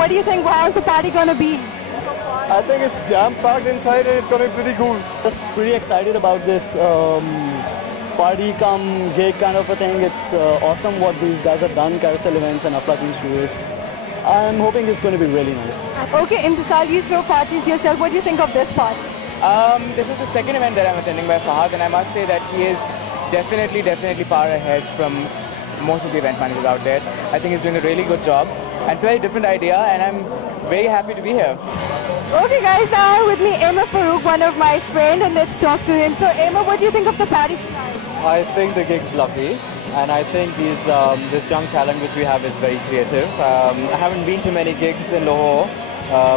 what do you think? How's the party going to be? I think it's jam-packed inside and it's going to be pretty cool. Just pretty excited about this party come gig kind of a thing. It's awesome what these guys have done, Carousel Events and Aflatun Studios. I'm hoping it's going to be really nice. Okay, Imtisal, you throw parties yourself. What do you think of this party? This is the second event that I'm attending by Fahad, and I must say that he is definitely far ahead from most of the event managers out there. I think he's doing a really good job, and it's a very different idea, and I'm very happy to be here. Okay guys, now I have with me Emma Farouk, one of my friends, and let's talk to him. So Emma, what do you think of the party tonight? I think the gig's lovely, and I think this young talent which we have is very creative. I haven't been to many gigs in Lahore,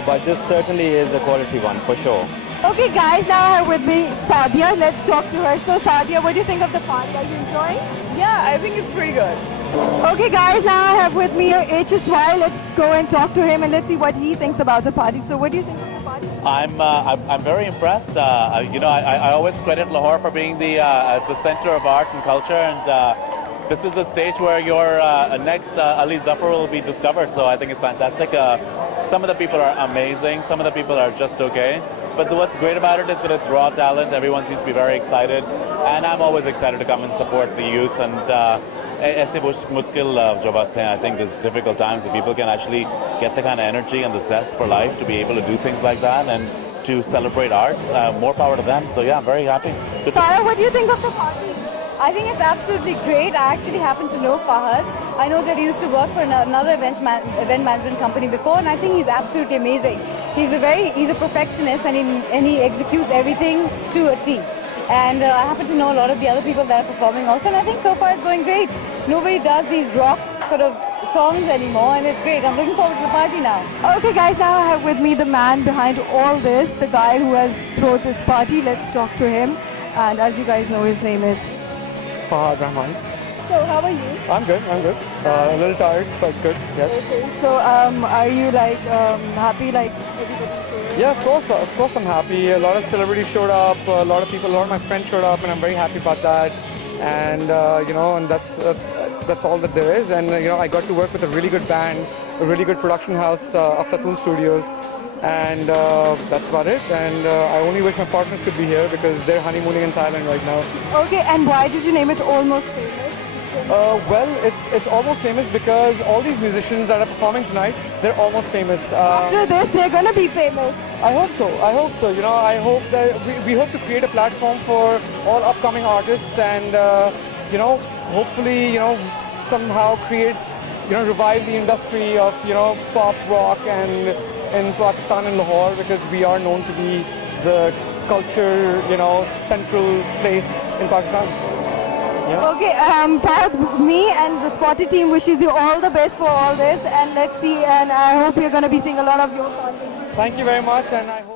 but this certainly is a quality one for sure. Okay guys, now I have with me Sadia. Let's talk to her. So Sadia, what do you think of the party? Are you enjoying? Yeah, I think it's pretty good. Okay guys, now I have with me HSY. Let's go and talk to him and let's see what he thinks about the party. So what do you think of the party? I'm very impressed. I always credit Lahore for being the center of art and culture, and this is the stage where your next Ali Zafar will be discovered. So I think it's fantastic. Some of the people are amazing. Some of the people are just okay. But what's great about it is that it's raw talent. Everyone seems to be very excited, and I'm always excited to come and support the youth. And ऐसे मुश्किल जो बात है, I think there's difficult times that people can actually get the kind of energy and the zest for life to be able to do things like that and to celebrate arts. More power to them. So yeah, I'm very happy. Farah, what do you think of the party? I think it's absolutely great. I actually happen to know Fahad. I know that he used to work for another event management company before, and I think he's absolutely amazing. He's a perfectionist, and he executes everything to a T. And I happen to know a lot of the other people that are performing also, and I think so far it's going great. Nobody does these rock sort of songs anymore, and it's great. I'm looking forward to the party now. Okay guys, now I have with me the man behind all this, the guy who has thrown this party. Let's talk to him. And as you guys know, his name is Fahad Rahman. So how are you? I'm good. A little tired, but good. Yes. Okay. So are you like happy like everybody's here? Yeah, of course I'm happy. A lot of celebrities showed up, a lot of my friends showed up, and I'm very happy about that. And and that's all that there is. And I got to work with a really good band, a really good production house, Aflatun Studios. And that's about it. And I only wish my partners could be here because they're honeymooning in Thailand right now. Okay, and why did you name it Almost Famous? Well, it's almost famous because all these musicians that are performing tonight, they're almost famous. After this, they're going to be famous. I hope so. I hope that we hope to create a platform for all upcoming artists and, hopefully, somehow create, revive the industry of, pop, rock and in Pakistan and Lahore, because we are known to be the culture, central place in Pakistan. Yeah. Okay, me and the Spotty team wishes you all the best for all this, and let's see, and I hope you're going to be seeing a lot of your content. Thank you very much, and I hope